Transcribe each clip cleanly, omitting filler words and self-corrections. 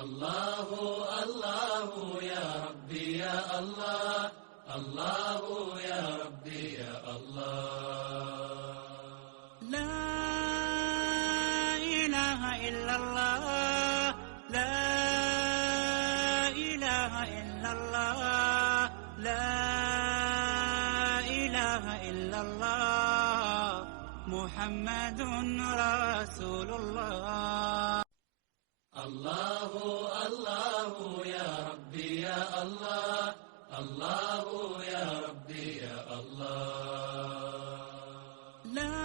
الله الله يا ربي يا الله الله يا ربي يا الله لا إله إلا الله لا إله إلا الله لا إله إلا الله محمد رسول الله الله الله يا ربي يا الله الله يا ربي يا الله لا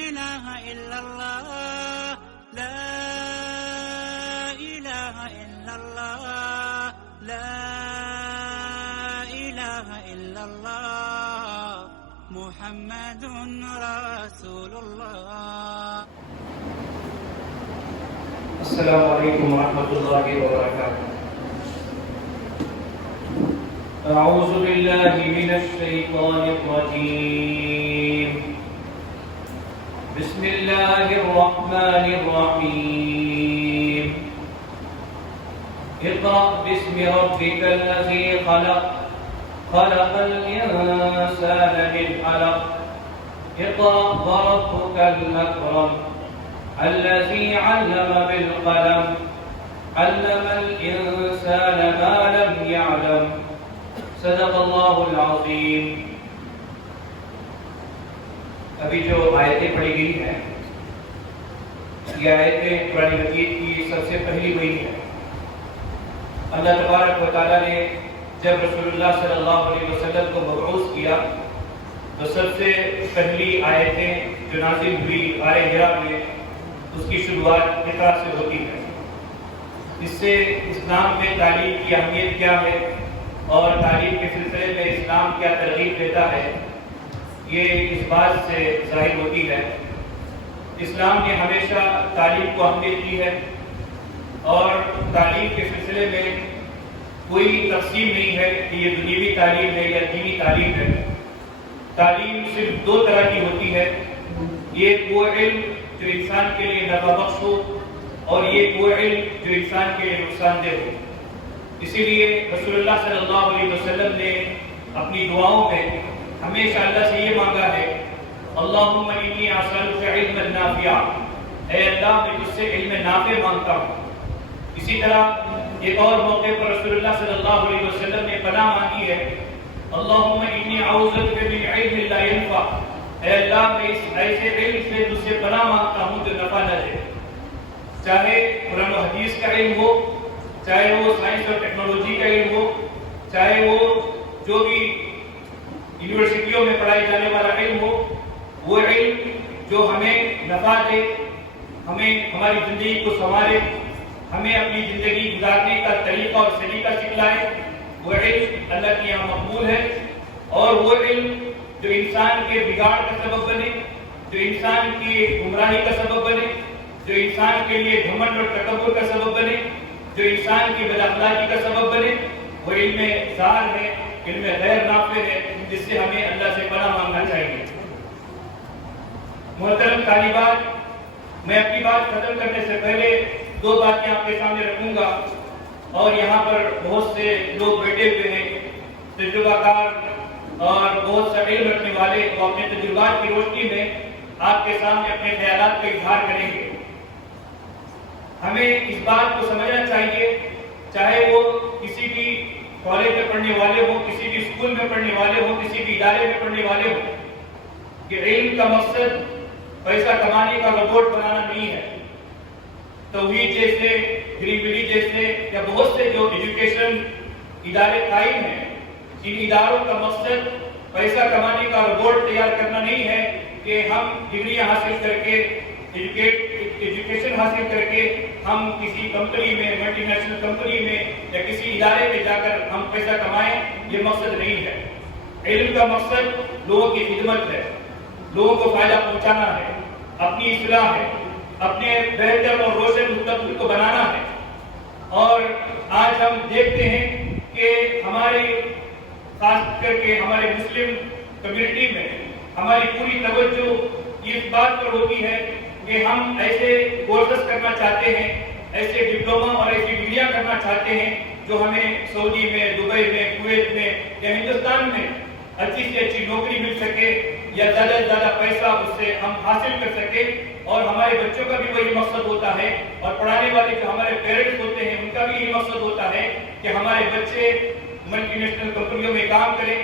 إله إلا الله لا إله إلا الله لا إله إلا الله محمد رسول الله. السلام علیکم ورحمۃ اللہ وبرکاتہ. اعوذ باللہ من الشیطان الرجیم. بسم اللہ الرحمن الرحیم. اقرأ باسم ربک الذی خلق خلق الانسان من علق. اقرأ وربک الاکرم الذي علم بالقلم علم الإنسان ما لم يعلم. صدق اللہ العظیم. ابھی جو آیتیں پڑھی گئی ہیں یہ آیتیں قرآن مجید کی سب سے پہلی وحی ہے. اللہ تبارک و تعالیٰ نے جب رسول اللہ صلی اللہ علیہ وسلم کو مبعوث کیا تو سب سے پہلی آیتیں جو نازل ہوئی غار حرا میں اس کی شروعات اقرا سے ہوتی ہے. اس سے اسلام میں تعلیم کی اہمیت کیا ہے اور تعلیم کے سلسلے میں اسلام کیا ترغیب دیتا ہے یہ اس بات سے ظاہر ہوتی ہے. اسلام نے ہمیشہ تعلیم کو اہمیت دی ہے اور تعلیم کے سلسلے میں کوئی تقسیم نہیں ہے کہ یہ دنیوی تعلیم ہے یا دینی تعلیم ہے. تعلیم صرف دو طرح کی ہوتی ہے. یہ وہ علم جو انسان کے لیے نفع بخش ہو اور یہ وہ علم جو انسان کے لیے نقصان دہ ہو. اسی لیے رسول اللہ صلی اللہ علیہ وسلم نے اپنی دعاؤں میں ہمیشہ اللہ سے یہ مانگا ہے اللہم انی اسألک علما نافعا. اے اللہ میں تجھ سے علم نافع مانگتا ہوں. اسی طرح ایک اور موقع پر رسول اللہ صلی اللہ علیہ وسلم نے پناہ مانگی ہے اللہم انی اعوذ بک من علم لا ينفع. اے اللہ میں اس ایسے علم سے تجھ سے پناہ مانگتا ہوں جو نفع نہ دے. چاہے قرآن و حدیث کا علم ہو, چاہے وہ سائنس اور ٹیکنالوجی کا علم ہو, چاہے وہ جو بھی یونیورسٹیوں میں پڑھائی جانے والا علم ہو, وہ علم جو ہمیں نفع دے, ہمیں ہماری زندگی کو سنوارے, ہمیں اپنی زندگی گزارنے کا طریقہ اور سلیقہ سکھلائے, وہ علم اللہ کے یہاں مقبول ہے. اور وہ علم جو انسان کے بگاڑ کا سبب بنے, جو انسان کی گمراہی کا سبب بنے, جو انسان کے لیے گھمنڈ اور تکبر کا سبب بنے, جو انسان کی بد اخلاقی کا سبب بنے, وہ علم زار ہے, علم غیر نافع ہے, جس سے ہمیں اللہ سے پناہ مانگنا چاہیے. محترم طالبات, میں اپنی بات ختم کرنے سے پہلے دو باتیں آپ کے سامنے رکھوں گا. اور یہاں پر بہت سے لوگ بیٹھے ہوئے ہیں, تجربہ کار اور بہت سے علم رکھنے والے, وہ اپنے تجربات کی روشنی میں آپ کے سامنے اپنے خیالات کا اظہار کریں گے. ہمیں اس بات کو سمجھنا چاہیے, چاہے وہ کسی بھی کالج میں پڑھنے والے ہوں, کسی بھی اسکول میں پڑھنے والے ہوں, کسی بھی ادارے میں پڑھنے والے ہوں, کہ علم کا مقصد پیسہ کمانے کا روبوٹ بنانا نہیں ہے. توحید جیسے, گرین ویلی جیسے یا بہت سے جو ایجوکیشن ادارے قائم ہیں, ان اداروں کا مقصد پیسہ کمانے کا روبوٹ تیار کرنا نہیں ہے کہ ہم ڈگریاں حاصل کر کے ایجوکیشن حاصل کر کے ہم کسی کمپنی میں, ملٹی نیشنل کمپنی میں یا کسی ادارے میں جا کر ہم پیسہ کمائیں. یہ مقصد نہیں ہے. علم کا مقصد لوگوں کی خدمت ہے, لوگوں کو فائدہ پہنچانا ہے, اپنی اصلاح ہے, اپنے بہتر اور روشن مستقبل کو بنانا ہے. اور آج ہم دیکھتے ہیں کہ ہمارے خاص کر کے ہمارے مسلم کمیونٹی میں ہماری پوری توجہ اس بات پر ہوتی ہے کہ ہم ایسے کورسز کرنا چاہتے ہیں, ایسے ऐसे डिप्लोमा और ऐसी डिग्रियां करना चाहते हैं जो हमें सऊदी में, दुबई में, कुवैत में या हिंदुस्तान में अच्छी से अच्छी नौकरी मिल सके या ज्यादा से ज्यादा पैसा उससे हम हासिल कर सके, और हमारे बच्चों का भी वही मकसद होता है, और पढ़ाने वाले जो हमारे पेरेंट्स होते हैं उनका भी यही मकसद होता है कि हमारे बच्चे मल्टीनेशनल कंपनियों में काम करें,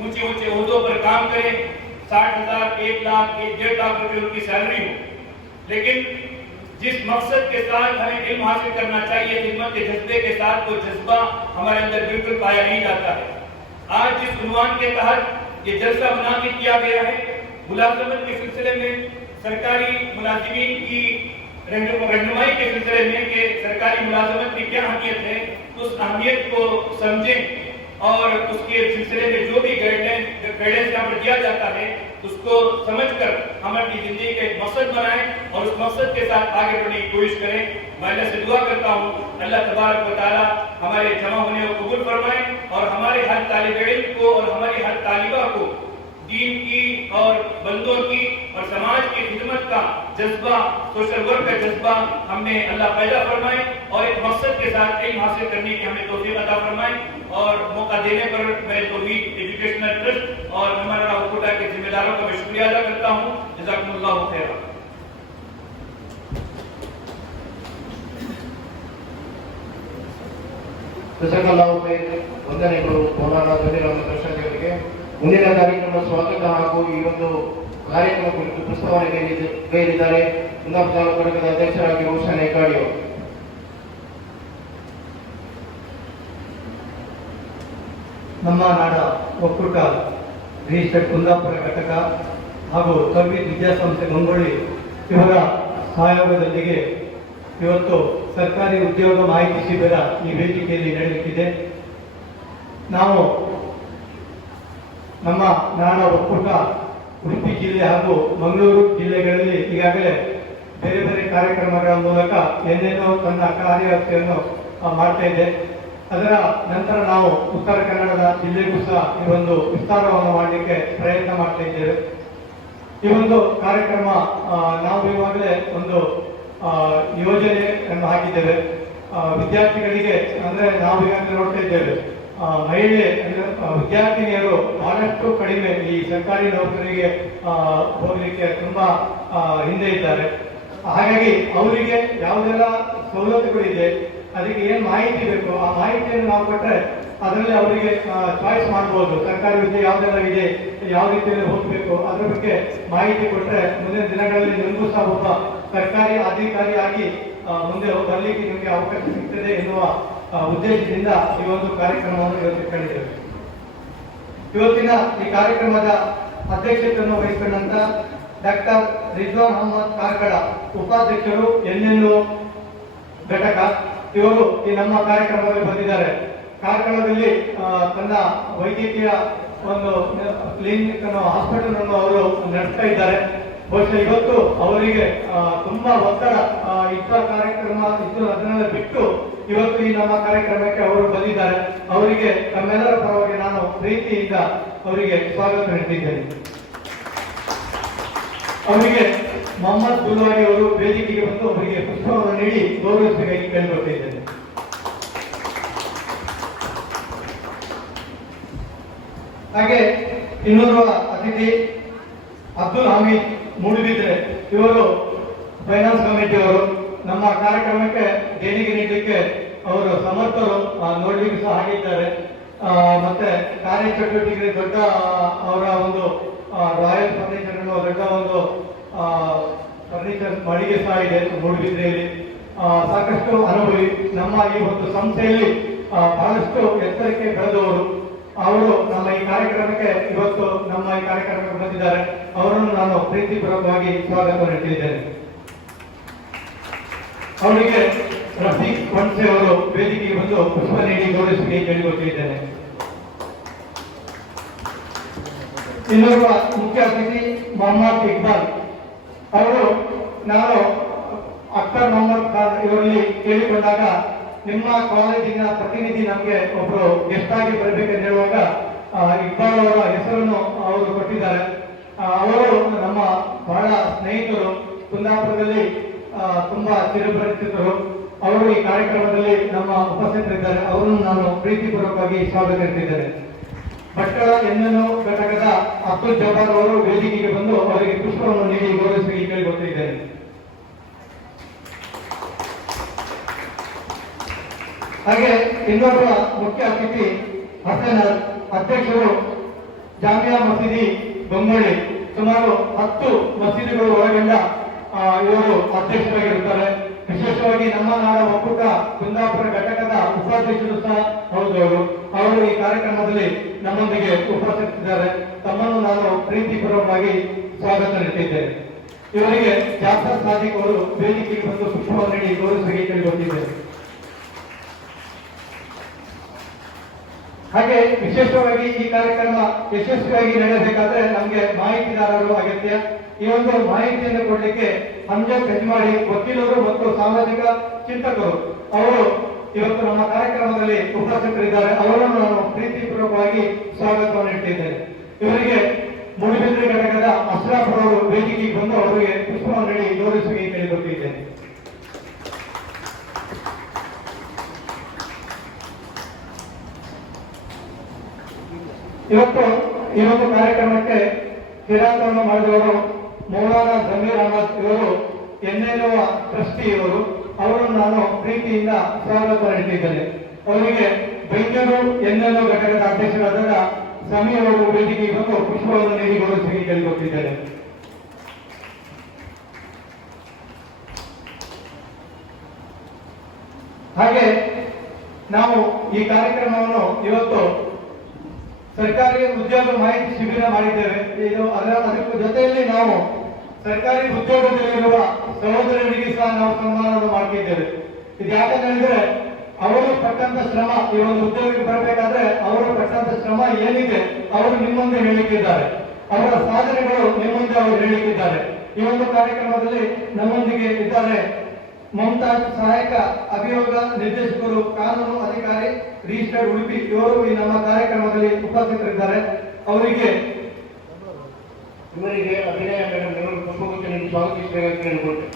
ऊंचे ऊंचे ओहदों पर काम करें, 60,000, 1 लाख, 1.5 लाख रुपए उनकी सैलरी हो। लेकिन जिस मकसद के साथ हमें इल्म हासिल करना चाहिए, खिदमत के जज्बे के साथ, वो जज्बा हमारे अंदर बिल्कुल पाया नहीं जाता है। आज जिस उन्वान के तहत ये जलसा मुनाकिद किया गया है, मुलाजमत के सिलसिले में सरकारी मुलाजिमीन की रहनुमाई के सिलसिले में कि सरकारी मुलाजमत की क्या अहमियत है, उस अहमियत को समझें और उसके सिलसिले में जो भी गाइडेंस यहाँ पर दिया जाता है उसको समझकर हम अपनी जिंदगी का एक मकसद बनाएं और उस मकसद के साथ आगे बढ़ने की कोशिश करें। मैं अल्लाह से दुआ करता हूँ अल्लाह तबारक व तआला हमारे जमा होने को कबूल फरमाए और हमारे हर तालिब इल्म को और हमारी हर तालिबा को दीन की और बंदों की और समाज की खिदमत का जज्बा, सोशल वर्क का जज्बा हमें अल्लाह पैदा फरमाए और एक मकसद के साथ इल्म हासिल करने की हमें तौफीक अता फरमाए। और मौका देने पर मैं तौहीद एजुकेशनल ट्रस्ट और मेमोरेंडम ऑफ कोटा के जिम्मेदारों का मैं शुक्रिया अदा करता हूँ। जज़ाकुमुल्लाहु खैरा। ಜಜಾಕಲ್ಲಾಹು ಖೈರ್. ವಂದನೆಗಳು ಮೌಲಾನಾ ಜಮೀರ್ ಅಹಮದ್ ರಶಾದ್ ಅವರಿಗೆ. ಮುಂದಿನ ಕಾರ್ಯಕ್ರಮ ಸ್ವಾಗತ ಹಾಗೂ ಈ ಒಂದು ಕಾರ್ಯಕ್ರಮ ಕುರಿತು ಪ್ರಸ್ತಾವನೆ ಗೈರಿದ್ದಾರೆ ಕುಂದಾಪುರ ತಾಲೂಕು ಘಟಕದ ಅಧ್ಯಕ್ಷರಾಗಿರುವ ಉಷಾ ನೇಕಾಡಿ ಅವರು. ನಮ್ಮ ನಾಡ ಒಕ್ಕೂಟ ರಿಜಿಸ್ಟರ್ಡ್ ಕುಂದಾಪುರ ಘಟಕ ಹಾಗೂ ತೌಹೀದ್ ವಿದ್ಯಾಸಂಸ್ಥೆ ಮಂಗೊಳ್ಳಿ ಇವರ ಸಹಯೋಗದೊಂದಿಗೆ ಇವತ್ತು ಸರ್ಕಾರಿ ಉದ್ಯೋಗ ಮಾಹಿತಿ ಶಿಬಿರ ಈ ವೇದಿಕೆಯಲ್ಲಿ ನಡೆಯುತ್ತಿದೆ. ನಾವು ನಮ್ಮ ನಾಡ ಒಕ್ಕೂಟ ಉಡುಪಿ ಜಿಲ್ಲೆ ಹಾಗೂ ಮಂಗಳೂರು ಜಿಲ್ಲೆಗಳಲ್ಲಿ ಈಗಾಗಲೇ ಬೇರೆ ಬೇರೆ ಕಾರ್ಯಕ್ರಮಗಳ ಮೂಲಕ ಏನೇನೋ ತನ್ನ ಕಾರ್ಯವ್ಯಾಪ್ತಿಯನ್ನು ಮಾಡ್ತಾ ಇದೆ. ಅದರ ನಂತರ ನಾವು ಉತ್ತರ ಕನ್ನಡದ ಜಿಲ್ಲೆಗೂ ಸಹ ಈ ಒಂದು ವಿಸ್ತಾರವನ್ನು ಮಾಡಲಿಕ್ಕೆ ಪ್ರಯತ್ನ ಮಾಡ್ತಾ ಇದ್ದೇವೆ. ಈ ಒಂದು ಕಾರ್ಯಕ್ರಮ ನಾವು ಇವಾಗಲೇ ಒಂದು ಯೋಜನೆಯನ್ನು ಹಾಕಿದ್ದೇವೆ. ವಿದ್ಯಾರ್ಥಿಗಳಿಗೆ ಅಂದ್ರೆ ನಾವು ಈಗಾಗಲೇ ನೋಡ್ತಾ ಇದ್ದೇವೆ, ಮಹಿಳೆ ಅಂದ್ರೆ ವಿದ್ಯಾರ್ಥಿನಿಯರು ಬಹಳಷ್ಟು ಕಡಿಮೆ ಈ ಸರ್ಕಾರಿ ನೌಕರಿಗೆ ಹೋಗಲಿಕ್ಕೆ ತುಂಬಾ ಹಿಂದೆ ಇದ್ದಾರೆ. ಹಾಗಾಗಿ ಅವರಿಗೆ ಯಾವುದೆಲ್ಲ ಸವಲತ್ತುಗಳಿದೆ, ಅದಕ್ಕೆ ಏನು ಮಾಹಿತಿ ಬೇಕು ಆ ಮಾಹಿತಿಯನ್ನು ನಾವು ಕೊಟ್ಟರೆ ಅದರಲ್ಲಿ ಅವರಿಗೆ ಚಾಯ್ಸ್ ಮಾಡಬಹುದು. ಸರ್ಕಾರಿ ವಿದ್ಯೆ ಯಾವುದೆಲ್ಲ ಇದೆ, ಯಾವ ರೀತಿಯಲ್ಲಿ ಹೋಗಬೇಕು ಅದರ ಬಗ್ಗೆ ಮಾಹಿತಿ ಕೊಟ್ಟರೆ ಮುಂದಿನ ದಿನಗಳಲ್ಲಿ ನಿಮಗೂ ಸಹ ಒಬ್ಬ ಸರ್ಕಾರಿ ಅಧಿಕಾರಿಯಾಗಿ ಮುಂದೆ ಬರಲಿಕ್ಕೆ ನಿಮಗೆ ಅವಕಾಶ ಸಿಗ್ತದೆ ಎನ್ನುವ ಉದ್ದೇಶದಿಂದ ಈ ಒಂದು ಕಾರ್ಯಕ್ರಮವನ್ನು ಇವತ್ತು ಇಟ್ಕೊಂಡಿದ್ದೇವೆ. ಇವತ್ತಿನ ಈ ಕಾರ್ಯಕ್ರಮದ ಅಧ್ಯಕ್ಷತೆಯನ್ನು ವಹಿಸಿಕೊಂಡಂತ ಡಾಕ್ಟರ್ ರಿಜ್ವಾನ್ ಅಹಮದ್ ಕಾರ್ಕಳ, ಉಪಾಧ್ಯಕ್ಷರು NNO ಘಟಕ, ಇವರು ಈ ನಮ್ಮ ಕಾರ್ಯಕ್ರಮದಲ್ಲಿ ಬಂದಿದ್ದಾರೆ. ಕಾರ್ಕಳದಲ್ಲಿ ತನ್ನ ವೈದ್ಯಕೀಯ ಒಂದು ಕ್ಲಿನಿಕ್ ಅನ್ನು, ಹಾಸ್ಪಿಟಲ್ ಅನ್ನು ಅವರು ನಡೆಸ್ತಾ ಇದ್ದಾರೆ. ಬಹುಶಃ ಇವತ್ತು ಅವರಿಗೆ ತುಂಬಾ ಒತ್ತಡ ಇದ್ದ ಕಾರ್ಯಕ್ರಮ ಇದ್ದು ಅದನ್ನೆಲ್ಲ ಬಿಟ್ಟು ಇವತ್ತು ಈ ನಮ್ಮ ಕಾರ್ಯಕ್ರಮಕ್ಕೆ ಅವರು ಬಂದಿದ್ದಾರೆ. ಅವರಿಗೆ ತಮ್ಮೆಲ್ಲರ ಪರವಾಗಿ ನಾನು ಪ್ರೀತಿಯಿಂದ ಅವರಿಗೆ ಸ್ವಾಗತ ನೀಡುತ್ತಿದ್ದೇನೆ. ಅವರಿಗೆ ಮೊಹಮ್ಮದ್ ಗುಲ್ವಾಡಿ ಅವರು ವೇದಿಕೆಗೆ ಬಂದು ಅವರಿಗೆ ಪುಷ್ಪವನ್ನು ನೀಡಿ ಗೌರವಿಸಬೇಕಾಗಿ ಕೇಳಿಕೊಳ್ತಿದ್ದೇನೆ. ಹಾಗೆ ಇನ್ನೋರ್ವ ಅತಿಥಿ ಅಬ್ದುಲ್ ಹಮೀದ್ ಮೂಡುಬಿದ್ರೆ, ಇವರು ಫೈನಾನ್ಸ್ ಕಮಿಟಿಯವರು. ನಮ್ಮ ಕಾರ್ಯಕ್ರಮಕ್ಕೆ ದೇಣಿಗೆ ನೀಡಲಿಕ್ಕೆ ಅವರು ಸಮರ್ಥರು, ನೋಡ್ಲಿಕ್ಕೆ ಸಹ ಆಗಿದ್ದಾರೆ. ಮತ್ತೆ ಕಾರ್ಯಚಟುವಟಿಕೆ ದೊಡ್ಡ ಅವರ ಒಂದು ರಾಯಲ್ ಫರ್ನಿಚರ್ ಅನ್ನುವ ದೊಡ್ಡ ಒಂದು ಫರ್ನಿಚರ್ ಮಳಿಗೆ ಸಹ ಇದೆ ಮೂಡುಬಿದ್ರೆಯಲ್ಲಿ. ಸಾಕಷ್ಟು ಅನುಭವಿ, ನಮ್ಮ ಈ ಒಂದು ಸಂಸ್ಥೆಯಲ್ಲಿ ಬಹಳಷ್ಟು ಎತ್ತರಕ್ಕೆ ಬೆಳೆದವರು. ಅವರು ನಮ್ಮ ಈ ಕಾರ್ಯಕ್ರಮಕ್ಕೆ ಇವತ್ತು ನಮ್ಮ ಈ ಕಾರ್ಯಕ್ರಮಕ್ಕೆ ಬಂದಿದ್ದಾರೆ. ಅವರನ್ನು ನಾನು ಪ್ರೀತಿಪೂರ್ವಕವಾಗಿ ಸ್ವಾಗತ ನೀಡುತ್ತಿದ್ದೇನೆ. ಅವರಿಗೆ ರಫೀಕ್ ವನ್ಸೆ ಅವರು ವೇದಿಕೆಗೆ ಬಂದು ಪುಷ್ಪ ನೀಡಿ ಗೌರವಿಸಿ ಕೇಳಿಕೊಟ್ಟಿದ್ದೇನೆ. ಇನ್ನೋರ್ವ ಮುಖ್ಯ ಅತಿಥಿ ಮೊಹಮ್ಮದ್ ಇಕ್ಬಾಲ್ ಅವರು, ನಾನು ಅಖ್ತರ್ ಮೊಹಮ್ಮದ್ ಖಾನ್ ಇವರಲ್ಲಿ ಕೇಳಿಕೊಂಡಾಗ ನಿಮ್ಮ ಕಾಲೇಜಿನ ಪ್ರತಿನಿಧಿ ನಮಗೆ ಒಬ್ಬರು ಗೆಸ್ಟ್ ಆಗಿ ಬರಬೇಕೆಂದು ಹೇಳುವಾಗ ಇಕ್ಬಾಲ್ ಅವರ ಹೆಸರನ್ನು ಅವರು ಕೊಟ್ಟಿದ್ದಾರೆ. ಅವರು ನಮ್ಮ ಬಹಳ ಸ್ನೇಹಿತರು, ಕುಂದಾಪುರದಲ್ಲಿ ತುಂಬಾ ಚಿರಪರಿಚಿತರು. ಅವರು ಈ ಕಾರ್ಯಕ್ರಮದಲ್ಲಿ ನಮ್ಮ ಉಪಸ್ಥಿತರಿದ್ದಾರೆ. ಅವರನ್ನು ನಾನು ಪ್ರೀತಿಪೂರ್ವಕವಾಗಿ ಸ್ವಾಗತಿಸಿದ್ದೇನೆ. ಭಟ್ಕಳ ಎನ್ಎನ್ಒ ಘಟಕದ ಅಬ್ದುಲ್ ಜಬ್ಬಾರ್ ಅವರು ವೇದಿಕೆಗೆ ಬಂದು ಅವರಿಗೆ ಪುಷ್ಪವನ್ನು ನೀಡಿ ಗೌರವಿಸಿ ಕೇಳಿಕೊಟ್ಟಿದ್ದೇನೆ. ಹಾಗೆ ಇನ್ನೊಬ್ಬ ಮುಖ್ಯ ಅತಿಥಿ ಹಸನ್ ಅಧ್ಯಕ್ಷರು ಜಾಮಿಯಾ ಮಸೀದಿ ಬೊಮ್ಮಳ್ಳಿ, ಸುಮಾರು 10 ಮಸೀದಿಗಳು ಒಳಗೊಂಡ ಇವರು ಅಧ್ಯಕ್ಷರಾಗಿರುತ್ತಾರೆ. ವಿಶೇಷವಾಗಿ ನಮ್ಮ ನಾಡ ಒಕ್ಕೂಟ ಕುಂದಾಪುರ ಘಟಕದ ಉಪಾಧ್ಯಕ್ಷರು ಸಹ ಹೌದು. ಅವರು ಈ ಕಾರ್ಯಕ್ರಮದಲ್ಲಿ ನಮ್ಮೊಂದಿಗೆ ಉಪಸ್ಥಿತಿದ್ದಾರೆ. ತಮ್ಮನ್ನು ನಾನು ಪ್ರೀತಿಪೂರ್ವಕವಾಗಿ ಸ್ವಾಗತ ನೀಡುತ್ತಿದ್ದೇನೆ. ಇವರಿಗೆ ಜಾಫರ್ ಸಾದಿಕ್ ಅವರು ವೇದಿಕೆಗೆ ಬಂದು ಪುಷ್ಪವನ್ನು ನೀಡಿ ಗೌರವಿಸಿ ಕೇಳಿಕೊಟ್ಟಿದ್ದೇನೆ. ಹಾಗೆ ವಿಶೇಷವಾಗಿ ಈ ಕಾರ್ಯಕ್ರಮ ಯಶಸ್ವಿಯಾಗಿ ನಡೆಯಬೇಕಾದ್ರೆ ನಮಗೆ ಮಾಹಿತಿದಾರರು ಅಗತ್ಯ. ಈ ಒಂದು ಮಾಹಿತಿಯನ್ನು ಕೊಡಲಿಕ್ಕೆ ಹಂಜತ್ ಹೆಜ್ಮಾಡಿ ವಕೀಲರು ಮತ್ತು ಸಾಮಾಜಿಕ ಚಿಂತಕರು ಅವರು ಇವತ್ತು ನಮ್ಮ ಕಾರ್ಯಕ್ರಮದಲ್ಲಿ ಉಪಸ್ಥಿತರಿದ್ದಾರೆ. ಅವರನ್ನು ನಾನು ಪ್ರೀತಿಪೂರ್ವಕವಾಗಿ ಸ್ವಾಗತವನ್ನು ನೀಡುತ್ತಿದ್ದೇನೆ. ಇವರಿಗೆ ಮೂಡುಬಿದ್ರೆ ಘಟಕದ ಅಶ್ರಾಫ್ ಅವರು ವೇದಿಕೆಗೆ ಬಂದು ಅವರಿಗೆ ಪುಷ್ಪವನ್ನು ನೀಡಿ ಗೌರವಿಸಿ ಕೇಳಿಕೊಟ್ಟಿದ್ದೇನೆ. ಇವತ್ತು ಈ ಒಂದು ಕಾರ್ಯಕ್ರಮಕ್ಕೆ ಕಿರಾತವನ್ನು ಮಾಡಿದವರು ಮೌಲಾನಾ ಜಮೀರ್ ಅಹಮದ್ ಇವರು ಎನ್ಎನ್ಒ ಟ್ರಸ್ಟಿ ಇವರು. ಅವರನ್ನು ನಾನು ಪ್ರೀತಿಯಿಂದ ಸ್ವಾಗತ ನೀಡುತ್ತಿದ್ದೇನೆ. ಅವರಿಗೆ ಬೈಂದೂರು ಎನ್ಎನ್ಒ ಘಟಕದ ಅಧ್ಯಕ್ಷರಾದ ಸಮೀರ್ ಅವರು ವೇದಿಕೆಗೆ ಬಂದು ಪುಷ್ಪವನ್ನು ನೀಡಿ ಗೌರವಿಸಿ ಕೇಳಿಕೊಟ್ಟಿದ್ದೇನೆ. ಹಾಗೆ ನಾವು ಈ ಕಾರ್ಯಕ್ರಮವನ್ನು ಇವತ್ತು ಸರ್ಕಾರಿ ಉದ್ಯೋಗ ಮಾಹಿತಿ ಶಿಬಿರ ಮಾಡಿದ್ದೇವೆ. ಅದರ ಜೊತೆಯಲ್ಲಿ ನಾವು ಸರ್ಕಾರಿ ಉದ್ಯೋಗದಲ್ಲಿರುವ ಸಹೋದರರಿಗೆ ಸಹ ನಾವು ಸನ್ಮಾನವನ್ನು ಮಾಡ್ತಿದ್ದೇವೆ. ಇದು ಯಾಕಂತ ಹೇಳಿದ್ರೆ ಅವರು ಪಟ್ಟಂತ ಶ್ರಮ, ಈ ಒಂದು ಉದ್ಯೋಗಕ್ಕೆ ಬರಬೇಕಾದ್ರೆ ಅವರು ಪಟ್ಟಂತ ಶ್ರಮ ಏನಿದೆ ಅವರು ನಿಮ್ಮೊಂದೆ ಹೇಳಿದ್ದಾರೆ. ಅವರ ಸಾಧನೆಗಳು ನಿಮ್ಮೊಂದೆ ಅವರು ಹೇಳಿದ್ದಾರೆ. ಈ ಒಂದು ಕಾರ್ಯಕ್ರಮದಲ್ಲಿ ನಮ್ಮೊಂದಿಗೆ ಇದ್ದಾರೆ ಮಮತಾಜ್ ಸಹಾಯಕ ಅಭಿಯೋಗ ನಿರ್ದೇಶಕರು, ಕಾನೂನು ಅಧಿಕಾರಿ, ರಿಜಿಸ್ಟರ್ಡ್ ಉಡುಪಿ. ಇವರು ಈ ನಮ್ಮ ಕಾರ್ಯಕ್ರಮದಲ್ಲಿ ಉಪಸ್ಥಿತರಿದ್ದಾರೆ. ಇವರಿಗೆ ಅಭಿನಯ ಮೇಡಮ್ ಇವರು ಪುಷ್ಪಗುಚ್ಛ ನೀಡಿ ಸ್ವಾಗತಿಸಬೇಕಾಗಿ ಕೇಳಿಕೊಟ್ಟೆ.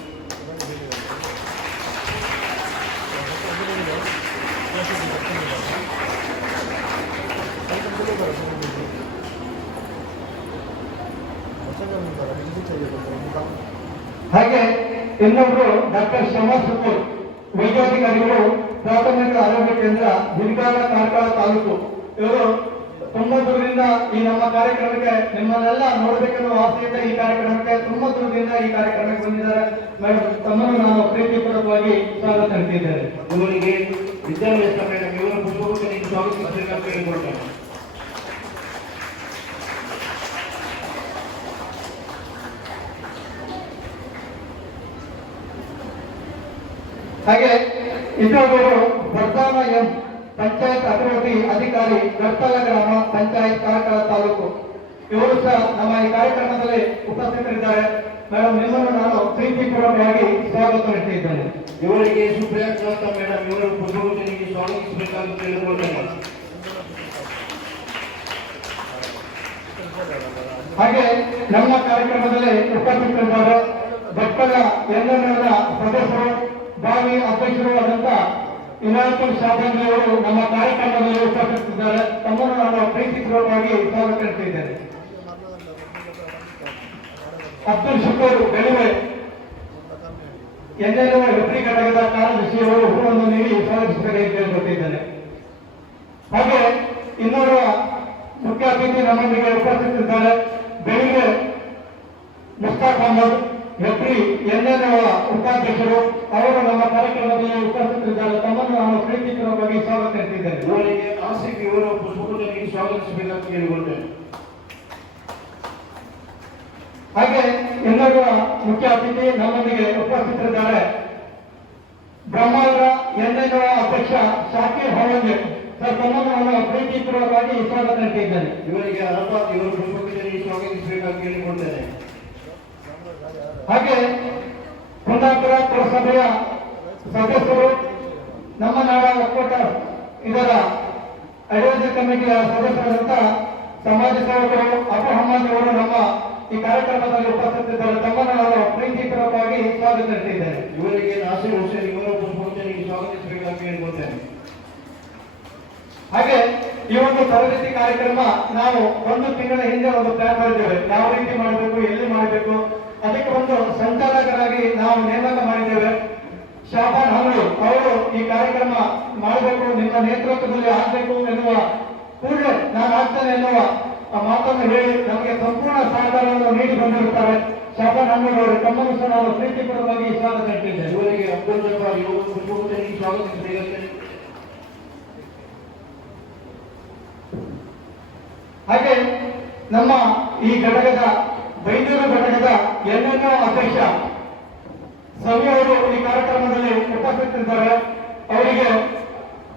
ಹಾಗೆ ಇನ್ನೊಬ್ರು ಡಾಕ್ಟರ್ ಶಮಾಸ್ ಸುಕೂರ್, ವೈದ್ಯಾಧಿಕಾರಿಗಳು, ಪ್ರಾಥಮಿಕ ಆರೋಗ್ಯ ಕೇಂದ್ರ, ಜಿಲ್ಗಾಲ ಕಾರ್ಕಳ ತಾಲೂಕು. ಇವರು ತುಂಬಾ ದೂರದಿಂದ ಈ ನಮ್ಮ ಕಾರ್ಯಕ್ರಮಕ್ಕೆ ನಿಮ್ಮನ್ನೆಲ್ಲ ನೋಡಬೇಕೆನ್ನುವ ಆಸೆಯಿಂದ ಈ ಕಾರ್ಯಕ್ರಮಕ್ಕೆ ತುಂಬಾ ದೂರದಿಂದ ಈ ಕಾರ್ಯಕ್ರಮಕ್ಕೆ ಬಂದಿದ್ದಾರೆ. ಮೇಡಮ್ ತಮ್ಮನ್ನು ನಾನು ಪ್ರೀತಿಪೂರ್ವಕವಾಗಿ ಸ್ವಾಗತ ನೀಡುತ್ತಿದ್ದೇನೆ. ಇವರಿಗೆ ವಿದ್ಯಾಭ್ಯಾಸ ಮೇಡಮ್ ಇವರು ಪುಷ್ಪಗುಚ್ಛ ನೀಡಿ ಸ್ವಾಗತಿಸಬೇಕಾಗಿ ಕೇಳಿಕೊಳ್ತೇನೆ. ಹಾಗೆ ಇನ್ನೊಬ್ಬರು ವರ್ಧಾನ ಎಂ, ಪಂಚಾಯತ್ ಅಭಿವೃದ್ಧಿ ಅಧಿಕಾರಿ, ಗರ್ತಲ ಗ್ರಾಮ ಪಂಚಾಯತ್ ಕಾರ್ಕಳ ತಾಲೂಕು. ಇವರು ಸಹ ನಮ್ಮ ಈ ಕಾರ್ಯಕ್ರಮದಲ್ಲಿ ಉಪಸ್ಥಿತರಿದ್ದಾರೆ. ಮೇಡಮ್ ನಿಮ್ಮನ್ನು ನಾನು ಪ್ರೀತಿಪೂರ್ವಕವಾಗಿ ಸ್ವಾಗತ ನೀಡುತ್ತಿದ್ದೇನೆ. ಇವರಿಗೆ ಸುಪ್ರಿಯಾ ಕಾಂತ ಮೇಡಮ್ ಇವರು ಪುಷ್ಪಗುಚ್ಛ ನೀಡಿ ಸ್ವಾಗತಿಸಬೇಕಾಗಿ ಕೇಳಿಕೊಳ್ತೇನೆ. ಹಾಗೆ ನಮ್ಮ ಕಾರ್ಯಕ್ರಮದಲ್ಲಿ ಉಪಸ್ಥಿತರಿದ್ದಾರೆ ಭಟ್ಕಳ ಎನ್ಎನ್ಒನ ಸದಸ್ಯರು, ಭಾವಿ ಅಧ್ಯಕ್ಷರು ಆದಂತ ಇನಾಯತುಲ್ ಶಾಬಾನಿ ಅವರು ನಮ್ಮ ಕಾರ್ಯಕ್ರಮದಲ್ಲಿ ಉಪಸ್ಥಿತರಿದ್ದಾರೆ. ತಮ್ಮನ್ನು ನಾನು ಪ್ರೀತಿಪೂರ್ವಕವಾಗಿ ಸ್ವಾಗತ ನೀಡುತ್ತಿದ್ದೇನೆ. ಅಬ್ದುಲ್ ಶುಕೂರ್ ಬೆಳುವೆ ಎನ್ಎನ್ಒ ಹೆಬ್ರಿ ಘಟಕದ ಕಾರ್ಯದರ್ಶಿಯವರು ಹೂವನ್ನು ನೀಡಿ ಸ್ವಾಗತಿಸಬೇಕಾಗಿ ಕೇಳಿಕೊಟ್ಟಿದ್ದೇನೆ. ಹಾಗೆ ಇನ್ನೋರ್ವ ಮುಖ್ಯ ಅತಿಥಿ ನಮ್ಮೊಂದಿಗೆ ಉಪಸ್ಥಿತರಿದ್ದಾರೆ. ಬೆಳಿಗ್ಗೆ ಮುಸ್ತಾಕ್ ಅಹಮದ್, ಹೆಬ್ರಿ ಎನ್ಎನ್ಒ ಉಪಾಧ್ಯಕ್ಷರು. ಅವರು ನಮ್ಮ ಕಾರ್ಯಕ್ರಮದಲ್ಲಿ ಉಪಸ್ಥಿತರಿದ್ದಾರೆ. ತಮ್ಮನ್ನು ನಾನು ಪ್ರೀತಿಪೂರ್ವಕವಾಗಿ ಸ್ವಾಗತ ನೀಡುತ್ತಿದ್ದೇನೆ. ಇವರಿಗೆ ಆಸಿಫ್ ಇವರು ಪುಷ್ಪಗುಚ್ಛ ನೀಡಿ ಸ್ವಾಗತಿಸಬೇಕಾಗಿ ಕೇಳಿಕೊಳ್ತೇನೆ. ಹಾಗೆ ಇನ್ನೊಬ್ಬ ಮುಖ್ಯ ಅತಿಥಿ ನಮ್ಮೊಂದಿಗೆ ಉಪಸ್ಥಿತರಿದ್ದಾರೆ. ಬ್ರಹ್ಮಾಂಡ ಎನ್ಎನ್ಒ ಅಧ್ಯಕ್ಷ ಶಾಕೀರ್ ಹವಂಜೆ ಸರ್, ತಮ್ಮನ್ನು ನಾನು ಪ್ರೀತಿಪೂರ್ವಕವಾಗಿ ಸ್ವಾಗತ ನೀಡುತ್ತಿದ್ದೇನೆ. ಇವರಿಗೆ ಅರಫಾತ್ ಇವರು ಪುಷ್ಪಗುಚ್ಛ ನೀಡಿ ಸ್ವಾಗತಿಸಬೇಕಾಗಿ ಕೇಳಿಕೊಳ್ತೇನೆ. ಹಾಗೆ ಕುಂದಾಪುರ ಪುರಸಭೆಯ ಸದಸ್ಯರು, ನಮ್ಮ ನಾಡ ಒಕ್ಕೂಟ ಇದರ ಅಡ್ವೈಸರಿ ಕಮಿಟಿಯ ಸದಸ್ಯರಾದಂತ ಸಮಾಜ ಸೇವಕರು ಅಬು ಅಹಮದ್ ಅವರು ನಮ್ಮ ಈ ಕಾರ್ಯಕ್ರಮದಲ್ಲಿ ಉಪಸ್ಥಿತರಿದ್ದಾರೆ. ತಮ್ಮನ್ನು ನಾನು ಪ್ರೀತಿಪೂರ್ವಕವಾಗಿ ಸ್ವಾಗತ ನೀಡುತ್ತಿದ್ದೇನೆ. ಇವರಿಗೆ ನಾಸಿರ್ ಹುಸೇನ್ ಇವರು ಪುಷ್ಪಗುಚ್ಛ ನೀಡಿ ಹಾಗೆ ಈ ಒಂದು ತರಬೇತಿ ಕಾರ್ಯಕ್ರಮ ನಾವು ಒಂದು ತಿಂಗಳ ಹಿಂದೆ ಒಂದು ಪ್ಲಾನ್ ಮಾಡಿದ್ದೇವೆ, ಯಾವ ರೀತಿ ಮಾಡಬೇಕು, ಎಲ್ಲಿ ಮಾಡಬೇಕು. ಅದಕ್ಕೆ ಒಂದು ಸಂಚಾಲಕರಾಗಿ ನಾವು ನೇಮಕ ಮಾಡಿದ್ದೇವೆ. ಶಾಬಾನ್ ಹಂಗೂರು ಅವರು ಈ ಕಾರ್ಯಕ್ರಮ ಮಾಡಬೇಕು, ನಿಮ್ಮ ನೇತೃತ್ವದಲ್ಲಿ ಆಗಬೇಕು ಎನ್ನುವ ಕೂಡಲೇ ನಾನು ಆಗ್ತೇನೆ ಎನ್ನುವ ಮಾತನ್ನು ಹೇಳಿ ನಮಗೆ ಸಂಪೂರ್ಣ ಸಹಕಾರವನ್ನು ನೀಡಿ ಬಂದಿರುತ್ತಾರೆ. ಶಾಬಾನ್ ಹಂಗೂರು ಅವರು ತಮ್ಮನ್ನು ಸಹ ನಾವು ಪ್ರೀತಿಪೂರ್ವಕವಾಗಿ ಸ್ವಾಗತ ನೀಡಿದ್ದೇವೆ. ಇವರಿಗೆ ಅಬ್ದುಲ್ ಜಬ್ಬಾರ್ ಯೋಗ ಪುಷ್ಪಗುಚ್ಛ ಸ್ವಾಗತಿಸಬೇಕು. ಹಾಗೆ ನಮ್ಮ ಈ ಘಟಕದ ಬೈಂದೂರು ಘಟಕದ NNO ಅಧ್ಯಕ್ಷ ಸವಿ ಅವರು ಈ ಕಾರ್ಯಕ್ರಮದಲ್ಲಿ ಉಪಸ್ಥಿತರಿದ್ದಾರೆ. ಅವರಿಗೆ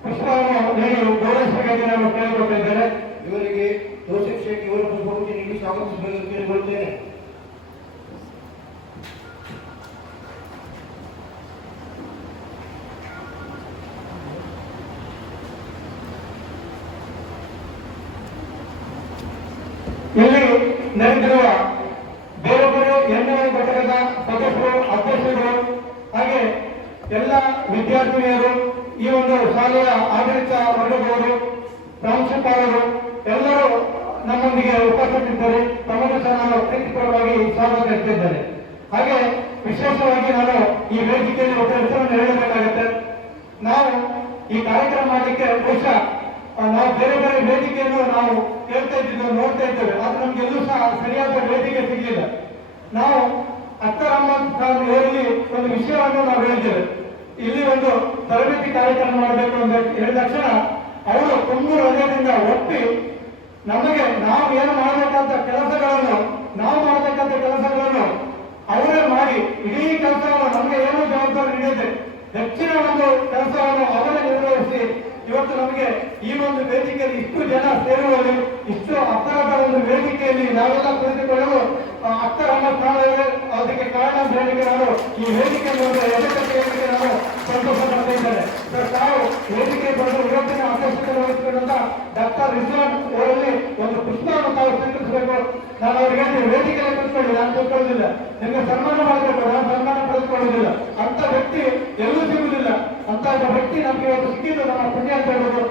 ಪುಷ್ಪವನ್ನು ನೀಡಿ ಗೌರವಿಸಬೇಕಾಗಿ ನಾನು ಕೇಳಿಕೊಟ್ಟಿದ್ದೇನೆ. ಇವರಿಗೆ ತೌಸೀಫ್ ಶೇಖ್ ಇವರ ಪುಷ್ಪಗುಚ್ಛ ನೀಡಿ ಸ್ವಾಗತಿಸಬೇಕು ಕೇಳಿಕೊಳ್ಳುತ್ತೇನೆ. ಇಲ್ಲಿ ನಡೆದಿರುವ ಬೇರೆ ಬೇರೆ NNO ಘಟಕದ ಸದಸ್ಯರು, ಅಧ್ಯಕ್ಷರು, ಹಾಗೆ ಎಲ್ಲ ವಿದ್ಯಾರ್ಥಿನಿಯರು, ಈ ಒಂದು ಶಾಲೆಯ ಆಡಳಿತ ವರ್ಗದವರು, ಪ್ರಾಂಶುಪಾಲರು ಎಲ್ಲರೂ ನಮ್ಮೊಂದಿಗೆ ಉಪಸ್ಥಿತರಿದ್ದಾರೆ. ತಮ್ಮನ್ನು ಸಹ ನಾನು ಪ್ರೀತಿಪೂರ್ವಕವಾಗಿ ಸ್ವಾಗತಿಸುತ್ತಿದ್ದೇನೆ. ಹಾಗೆ ವಿಶೇಷವಾಗಿ ನಾನು ಈ ವೇದಿಕೆಯಲ್ಲಿ ಒಬ್ಬ ಹೆಸರನ್ನು ಹೇಳಬೇಕಾಗುತ್ತೆ. ನಾವು ಈ ಕಾರ್ಯಕ್ರಮ ಮಾಡಲಿಕ್ಕೆ ಬಹುಶಃ ನಾವು ಬೇರೆ ಬೇರೆ ವೇದಿಕೆಯನ್ನು ನಾವು ಕೇಳ್ತಾ ಇದ್ದೀವಿ, ನೋಡ್ತಾ ಇದ್ದೇವೆ, ಆದ್ರೆ ನಮ್ಗೆಲ್ಲೂ ಸಹ ಸರಿಯಾದ ವೇದಿಕೆ ಸಿಗಲಿಲ್ಲ. ನಾವು ಅಖ್ತರ್ ಅಹಮದ್ ಖಾನ್ ಅವರಲ್ಲಿ ಒಂದು ವಿಷಯವನ್ನು ನಾವು ಹೇಳಿದ್ದೇವೆ, ಇಲ್ಲಿ ಒಂದು ತರಬೇತಿ ಕಾರ್ಯಕ್ರಮ ಮಾಡಬೇಕು ಅಂತ ಹೇಳಿದ ತಕ್ಷಣ ಅವರು ತುಂಬ ಹೃದಯದಿಂದ ಒಪ್ಪಿ ನಮಗೆ ನಾವು ಏನು ಮಾಡಬೇಕಂತ ಕೆಲಸಗಳನ್ನು ಅವರೇ ಮಾಡಿ ಇಡೀ ಕೆಲಸವನ್ನು ನಮಗೆ ಏನೋ ಜವಾಬ್ದಾರಿ ನೀಡಿದೆ, ಹೆಚ್ಚಿನ ಒಂದು ಕೆಲಸವನ್ನು ಅವರೇ ನಿರ್ವಹಿಸಿ ಇವತ್ತು ನಮಗೆ ಈ ಒಂದು ವೇದಿಕೆಯಲ್ಲಿ ಇಷ್ಟು ಜನ ಸೇರುವಲ್ಲಿ, ಇಷ್ಟು ಅರ್ಥದ ಒಂದು ವೇದಿಕೆಯಲ್ಲಿ ನಾವೆಲ್ಲ ಕುಳಿತುಕೊಳ್ಳಲು ಅಖ್ತರ್ ಅಹಮದ್ ಖಾನ್ ಅವರೇ ಅದಕ್ಕೆ ಕಾರಣ ಅಂತ ಹೇಳಿಕೆ ನಾನು ಈ ವೇದಿಕೆಯನ್ನು ಎದುರಿಗೆ ನಾನು ಸಂತೋಷ ಪಡ್ತಾ ಇದ್ದೇನೆ. ತಾವು ವೇದಿಕೆ ಬಂದು ಇವತ್ತಿನ ಅಧ್ಯಕ್ಷತೆ ವಹಿಸಿಕೊಂಡಂತ ಡಾಕ್ಟರ್ ರಿಜ್ವಾನ್ ಅವರಲ್ಲಿ ಒಂದು ಪುಷ್ಪವನ್ನು ತಾವು ಸ್ವೀಕರಿಸಬೇಕು. ನಾನು ಅವರಿಗೆ ವೇದಿಕೆಯಲ್ಲಿ ಕೂತ್ಕೊಳ್ಳಿ, ನಾನು ಕೂತ್ಕೊಳ್ಳುವುದಿಲ್ಲ, ನಿಮಗೆ ಸನ್ಮಾನ ಮಾಡಬೇಕು, ನಾನು ಸನ್ಮಾನ ಪಡೆದುಕೊಳ್ಳುವುದಿಲ್ಲ. ಅಂತ ವ್ಯಕ್ತಿ ಎಲ್ಲೂ ಸಿಗುವುದಿಲ್ಲ. ಅಂತ ವ್ಯಕ್ತಿ ನಮಗೆ ಇವತ್ತು ಸಿಕ್ಕಿದ್ದು ನಮ್ಮ ಪುಣ್ಯ ಅಂತ ಹೇಳ್ಬೋದು.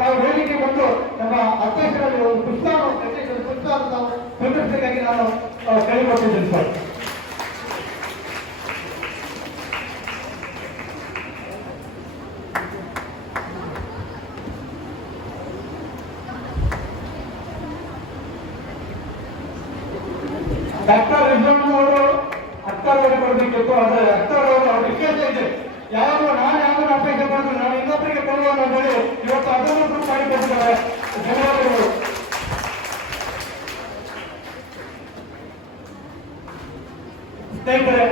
ತಾವು ವೇದಿಕೆ ಬಂದು ನಮ್ಮ ಅಧ್ಯಕ್ಷರಲ್ಲಿ ಒಂದು ಪುಷ್ಪವನ್ನು ತಾವು ಸ್ವೀಕರಿಸಬೇಕಾಗಿ ನಾನು ಕೇಳಿಕೊಟ್ಟಿದ್ದೇನೆ ಸರ್. ಡಾಕ್ಟರ್ ರಿಜ್ವಾನ್ ಅವರು ಅಖ್ತರ್ ಅವರಿಗೆ ಕೊಡಬೇಕಿತ್ತು, ಆದ್ರೆ ಅಖ್ತರ್ ಅವರು ಅವ್ರ ವಿಶೇಷ ಇದೆ. ಯಾವಾಗ ನಾನು ಯಾವಾಗ ಅಪೇಕ್ಷೆ ಪಡೆದು ನಾನು ಇನ್ನೊಬ್ಬರಿಗೆ ಕೊಡುವ ಹೇಳಿ ಇವತ್ತು ಅದನ್ನು ಪ್ರೂಫ್ ಮಾಡಿಕೊಟ್ಟಿದ್ದಾರೆ. ಧನ್ಯವಾದಗಳು. ಸ್ನೇಹಿತರೆ,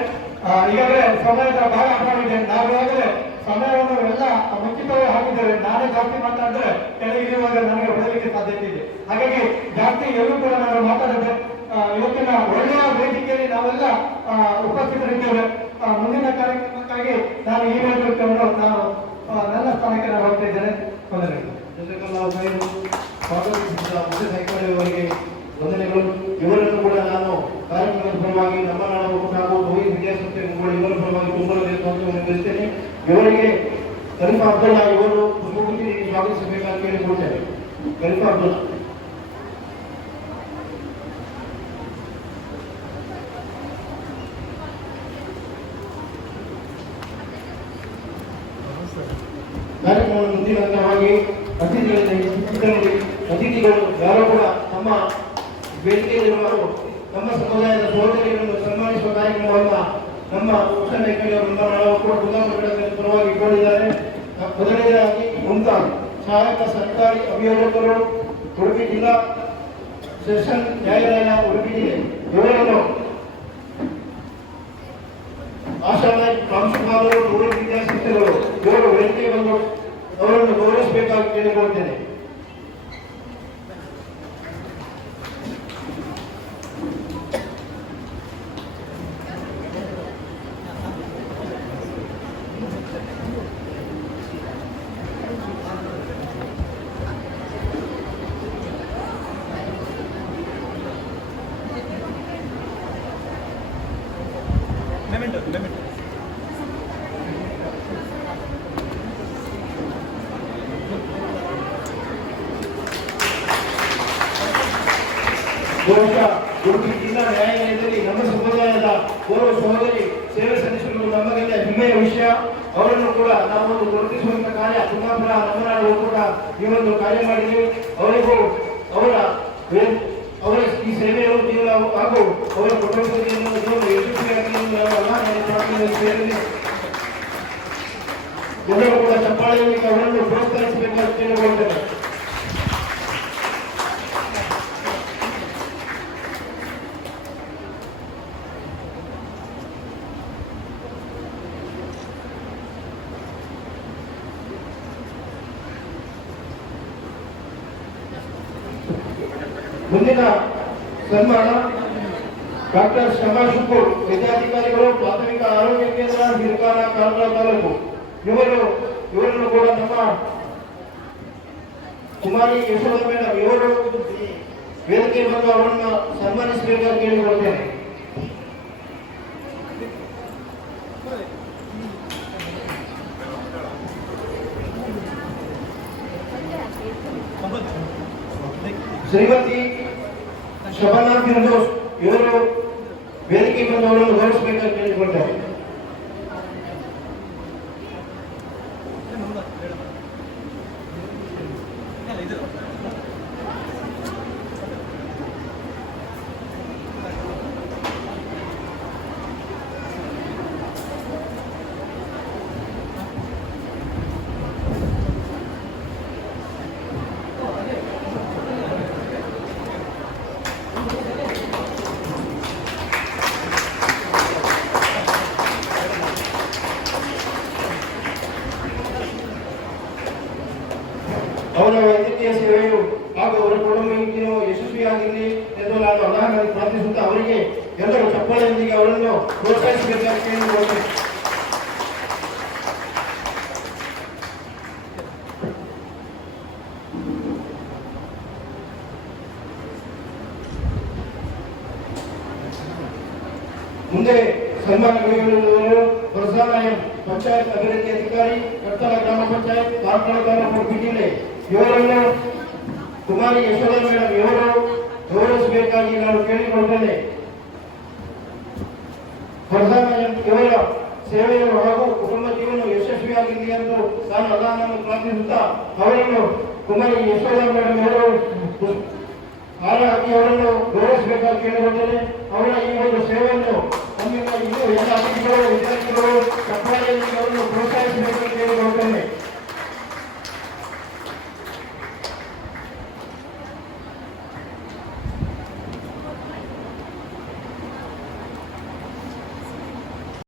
ಈಗಾಗಲೇ ಸಮಯದ ಭಾಗ ಮಾಡಿದೆ. ನಾವು ಈಗಾಗಲೇ ಸಮಯವನ್ನು ಎಲ್ಲ ಮುಂಚಿತವಾಗಿ ಹಾಕಿದ್ದೇವೆ. ನಾನೇ ಜಾಸ್ತಿ ಮಾತಾಡಿದ್ರೆ ಕೆಳಗಿರುವಾಗ ನನಗೆ ಹೊಡಲಿಕ್ಕೆ ಸಾಧ್ಯತೆ ಇದೆ. ಹಾಗಾಗಿ ಜಾಸ್ತಿ ಎಲ್ಲೂ ಕೂಡ ನಾನು ಮಾತಾಡಿದ್ರೆ ಇವತ್ತಿನ ಒಳ್ಳೆಯ ವೇದಿಕೆಯಲ್ಲಿ ನಾವೆಲ್ಲ ಉಪಸ್ಥಿತರಿದ್ದೇವೆ. ಮುಂದಿನ ಕಾರ್ಯಕ್ರಮಕ್ಕಾಗಿ ನಾನು ಈ ವೇದಿಕೆಯನ್ನು ನಾನು ನನ್ನ ಸ್ಥಾನಕ್ಕೆ ನಾನು ಹೋಗ್ತಾ ಇದ್ದೇನೆ. ಅವರಿಗೆ ವಂದನೆಗಳು. ಇವರನ್ನು ಕೂಡ ನಾನು ಕಾರ್ಯಕ್ರಮದ ಪರವಾಗಿ ನಮ್ಮ ನಾಡು ಹಾಗೂ ರೋಹಿತ್ ವಿದ್ಯಾಸಂಸ್ಥೆ ಇವರ ಪರವಾಗಿ ತುಂಬ ನಿರ್ವಹಿಸ್ತೇನೆ. ಇವರಿಗೆ ಖಲೀಫಾ ಅಬ್ದುಲ್ಲಾ ಇವರು ಪುಷ್ಪಗುಚ್ಛ ಸ್ವಾಗತಿಸಬೇಕಾಗಿ ಕೇಳಿಕೊಳ್ತೇನೆ. ಖಲೀಫಾ ಅಬ್ದುಲ್ಲಾ. ಕಾರ್ಯಕ್ರಮದ ಮುಂದಿನ ಹಂತವಾಗಿ ಅತಿಥಿಗಳು ಯಾರು ಕೂಡ ತಮ್ಮ ವೇದಿಕೆಯಲ್ಲಿರುವರು ನಮ್ಮ ಸಮುದಾಯದ ಸಹೋದರಿಗಳನ್ನು ಸನ್ಮಾನಿಸುವ ಕಾರ್ಯಕ್ರಮವನ್ನು ನಮ್ಮ ಹುಸೇನ್ ಹೆಗ್ಗಡೆ ಅವರು ನಮ್ಮ ಕೂಡ ಪರವಾಗಿ ಇಟ್ಕೊಂಡಿದ್ದಾರೆ. ಮೊದಲನೇದಾಗಿ ಮುಮ್ತಾಜ್ ಸಹಾಯಕ ಸರ್ಕಾರಿ ಅಭಿಯೋಜಕರು, ಉಡುಪಿ ಜಿಲ್ಲಾ ಸೆಷನ್ ನ್ಯಾಯಾಲಯ ಉಡುಪಿ ಜಿಲ್ಲೆ, ಇವರನ್ನು ಆಶಾನಾಯ್ ಪ್ರಾಂಶುಪಾಲರು, ರೋಹಿತ್ ವಿದ್ಯಾಸಂಸ್ಥೆಗಳು ಇವರು ವೇದಿಕೆ ಬಂದು ಅವರನ್ನು ಗೌರವಿಸಬೇಕಾಗಿ ಕೇಳಿಕೊಳ್ತೇನೆ. ಬಹುಶಃ ಉಡುಪಿ ಜಿಲ್ಲಾ ನ್ಯಾಯಾಲಯದಲ್ಲಿ ನಮ್ಮ ಸಮುದಾಯದ ಓರ್ವ ಸಹೋದರಿ ಸೇವೆ ಸಲ್ಲಿಸಲು ನಮಗೆಲ್ಲ ಹೆಮ್ಮೆಯ ವಿಷಯ. ಅವರನ್ನು ಕೂಡ ನಾವೊಂದು ಗುರುತಿಸುವಂತ ಕಾರ್ಯ ಕುಂದಾಪುರ ನಮ್ಮನಾಡು ಕೂಡ ಈ ಒಂದು ಕಾರ್ಯ ಮಾಡಿದ್ದೀವಿ. ಅವರಿಗೂ ಅವರ ಈ ಸೇವೆಯು ಜೀವನ ಹಾಗೂ ಅವರ ಕುಟುಂಬದ ಜೀವನ ಯಶಸ್ವಿಯಾಗಿ ಎಲ್ಲರೂ ಕೂಡ ಚಪ್ಪಾಳೆಯಲ್ಲಿ ಅವರನ್ನು ಪ್ರೋತ್ಸಾಹಿಸಬೇಕಂತ ಕೇಳಿಕೊಳ್ಳುತ್ತೇನೆ. ಮುಂದಿನ ಸನ್ಮಾನ ಡಾಕ್ಟರ್ ಶಮಾ ಶುಕೂರ್, ವೈದ್ಯಾಧಿಕಾರಿಗಳು, ಪ್ರಾಥಮಿಕ ಆರೋಗ್ಯ ಕೇಂದ್ರ, ಹಿರಕಾರ, ಕಾರವಾರ ತಾಲೂಕು. ಇವರನ್ನು ಕೂಡ ನಮ್ಮ ಕುಮಾರಿ ಯಶೋಧ ಮೇಡಮ್ ಇವರು ವೇದಿಕೆ ಬಂದು ಅವರನ್ನು ಸನ್ಮಾನಿಸಬೇಕಾಗಿ ಕೇಳಿಕೊಳ್ತೇನೆ. ಶ್ರೀಮತಿ ಶಬನಾ ಫಿರ್ದೌಸ್ ಇವರು ವೇದಿಕೆ ಬಂದು ಅವರನ್ನು ಗೌರವಿಸಬೇಕಾಗಿ ಕೇಳಿಕೊಳ್ತಾರೆ. ಅವರ ವೈದ್ಯಕೀಯ ಸೇವೆಯು ಹಾಗೂ ಅವರ ಕುಟುಂಬಕ್ಕೂ ಯಶಸ್ವಿಯಾಗಿರಲಿ ಎಂದು ನಾನು ಅಲ್ಲಾಹನಲ್ಲಿ ಪ್ರಾರ್ಥಿಸುತ್ತಾ ಅವರಿಗೆ ಎಲ್ಲರೂ ಚಪ್ಪಾಳೆಯೊಂದಿಗೆ ಅವರನ್ನು ಪ್ರೋತ್ಸಾಹಿಸಬೇಕಾಗಿ ಕೇಳಿಕೊಳ್ಳುತ್ತೇನೆ. ಮುಂದೆ ಸನ್ಮಾನಗೊಳಿಸಿರುವವರು ಹೊರಸಾಲಯ ಪಂಚಾಯತ್ ಅಭಿವೃದ್ಧಿ ಅಧಿಕಾರಿ, ಕಟ್ಟಲ ಗ್ರಾಮ ಪಂಚಾಯತ್, ಕಾರ್ಕಳ ತಾಲೂಕು ಜಿಲ್ಲೆ. ಇವರನ್ನು ಕುಮಾರಿ ಯಶೋಧ ಮೇಡಮ್ ಇವರು ಗೌರವಿಸಬೇಕಾಗಿ ನಾನು ಕೇಳಿಕೊಳ್ಳುತ್ತೇನೆ. ಹೊರಸಾಲಯ ಇವರ ಸೇವೆಯು ಹಾಗೂ ಕುಟುಂಬ ಜೀವನ ಯಶಸ್ವಿಯಾಗಿರಲಿ ಎಂದು ನಾನು ಅಲ್ಲಾಹನನ್ನು ಪ್ರಾರ್ಥಿಸುತ್ತಾ ಅವರನ್ನು ಕುಮಾರಿ ಯಶೋಧ ಮೇಡಮ್ ಇವರು ಹಾರ ಹಾಕಿ ಅವರನ್ನು ಗೌರವಿಸಬೇಕಾಗಿ ಕೇಳಿಕೊಳ್ಳುತ್ತೇನೆ. ಅವರ ಈ ಒಂದು ಸೇವೆಯನ್ನು ನಮ್ಮಿಂದ ಇನ್ನೂ ಎಲ್ಲ ಅತಿಥಿಗಳು, ವಿದ್ಯಾರ್ಥಿಗಳು ಚಪ್ಪಾಳೆಯಲ್ಲಿ ಅವರನ್ನು ಪ್ರೋತ್ಸಾಹಿಸಬೇಕು.